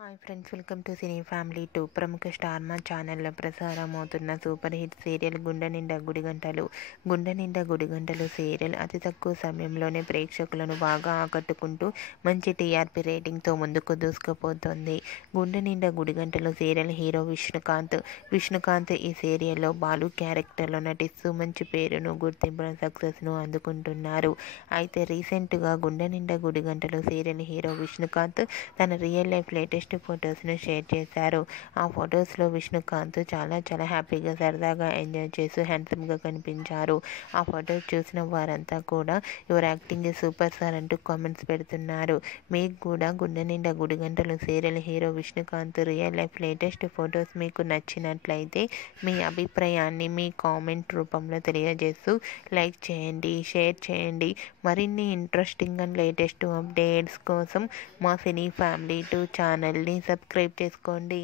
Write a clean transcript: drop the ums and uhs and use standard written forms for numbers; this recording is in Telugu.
Hi friends, welcome to cine family 2. ప్రముఖ స్టార్ మా ఛానల్లో ప్రసారమవుతున్న సూపర్ హిట్ సీరియల్ గుండె నిండా గుడిగంటలు. గుండె నిండా గుడిగంటలు సీరియల్ అతి తక్కువ సమయంలోనే ప్రేక్షకులను బాగా ఆకట్టుకుంటూ మంచి టీఆర్పీ రేటింగ్తో ముందుకు దూసుకుపోతుంది. గుండె నిండా గుడిగంటలు సీరియల్ హీరో విష్ణుకాంత్ ఈ సీరియల్లో బాలు క్యారెక్టర్లో నటిస్తూ మంచి పేరును, గుర్తింపును, సక్సెస్ను అందుకుంటున్నారు. అయితే రీసెంట్గా గుండె నిండా గుడిగంటలు సీరియల్ హీరో విష్ణుకాంత్ తన రియల్ లైఫ్ లేటెస్ట్ ఫొటోస్ను షేర్ చేశారు. ఆ ఫొటోస్లో విష్ణుకాంత్ చాలా హ్యాపీగా, సరదాగా ఎంజాయ్ చేస్తూ హ్యాండ్సమ్గా కనిపించారు. ఆ ఫొటోస్ చూసిన వారంతా కూడా యువర్ యాక్టింగ్ సూపర్ సార్ అంటూ కామెంట్స్ పెడుతున్నారు. మీకు కూడా Gunde Ninda Gudigantalu serial hero Vishnukanth real life latest photos మీకు నచ్చినట్లయితే మీ అభిప్రాయాన్ని మీ కామెంట్ రూపంలో తెలియజేస్తూ లైక్ చేయండి, షేర్ చేయండి. మరిన్ని ఇంట్రెస్టింగ్ అండ్ లేటెస్ట్ అప్డేట్స్ కోసం మా సినీ ఫ్యామిలీ 2 ఛానల్ని సబ్స్క్రైబ్ చేసుకోండి.